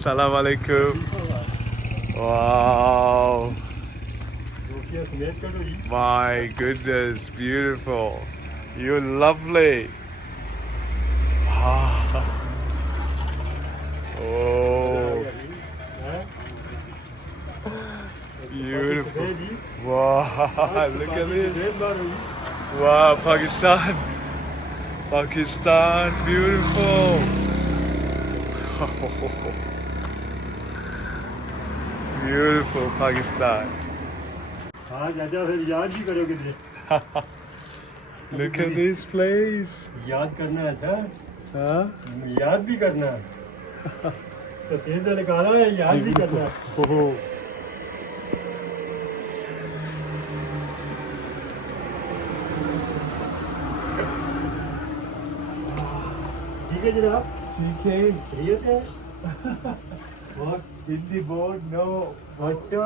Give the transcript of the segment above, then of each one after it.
Assalamu alaikum. Wow. My goodness, beautiful. You're lovely. Ah. Oh. Beautiful. Wow, look at this. Wow, Pakistan. Pakistan, beautiful. Beautiful Pakistan. Look at this place. याद करना अच्छा Huh? याद भी करना तस्वीर तो निकाला है याद भी करना Oh. ठीक है जनाब TK. खैरियत है What? Hindi board? No. अच्छा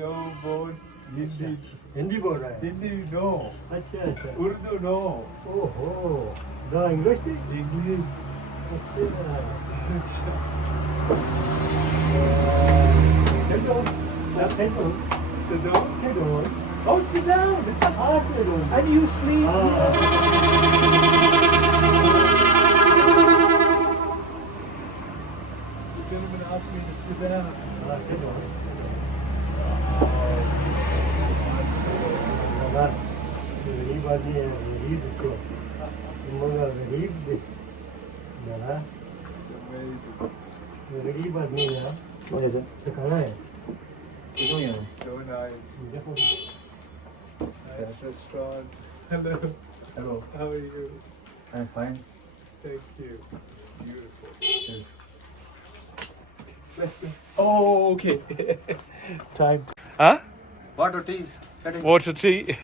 No board. Hindi. हिंदी बोल रहा है Hindi no. अच्छा अच्छा Urdu no. ओहो द इंग्लिश थी English. Hello hello Sit down. Hello Oh, sit down. हाँ hello And you sleep. The gentleman asked me to sit down. Hello गरीब आदमी है गरीब को मगर गरीब जरा It's amazing. गरीब आदमी है तो खाना है So nice. Nice restaurant. Hello. Hello, How are you? I'm fine. Thank you. It's beautiful. Yes. Oh, okay. Time. Huh? Water, tea, setting. Water tea.